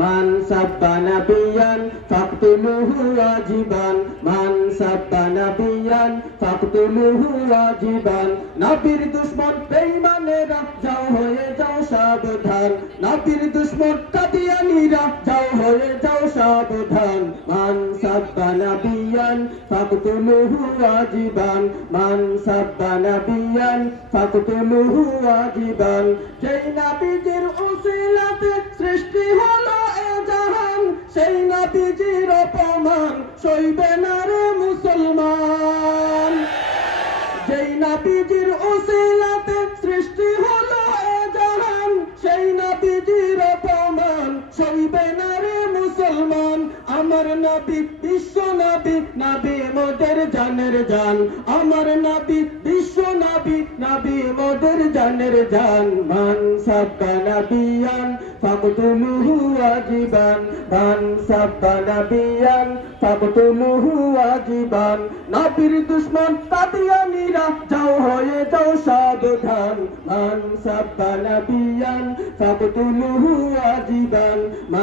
মান সাব্বা নাবিয়ান ফাকতুলুহু ওয়াজিবান মান সাব্বা নাবিয়ান ফাকতুলুহু ওয়াজিবান নবীর দুশমন বেঈমানেরা যাও হয়ে যাও সাবধান নবীর দুশমন কাদিয়ানীরা যাও হয়ে যাও সাবধান মান সাব্বা নাবিয়ান ফাকতুলুহু ওয়াজিবান মান সাব্বা নাবিয়ান ফাকতুলুহু ওয়াজিবান যেই নবীর উসিলাতে সৃষ্টি হলো এ জাহান সেই নবীজির অপমান সইবে না রে মুসলমান যেই নবীজির উসিলাতে সৃষ্টি হলো এ জাহান সেই নবীজির অপমান সইবে না রে মুসলমান আমার নবী বিশ্ব নবী নবী মোদের জানের জান আমার নবী বিশ্ব নবী নবী মোদের জানের জান মান সাব্বা নাবিয়ান ফাকতুলুহু ওয়াজিবান মান সাব্বা নাবিয়ান ফাকতুলুহু ওয়াজিবান নবীর দুশমন কাদিয়ানীরা যাও হয়ে যাও সাবধান মান সাব্বা নাবিয়ান ফাকতুলুহু ওয়াজিবান।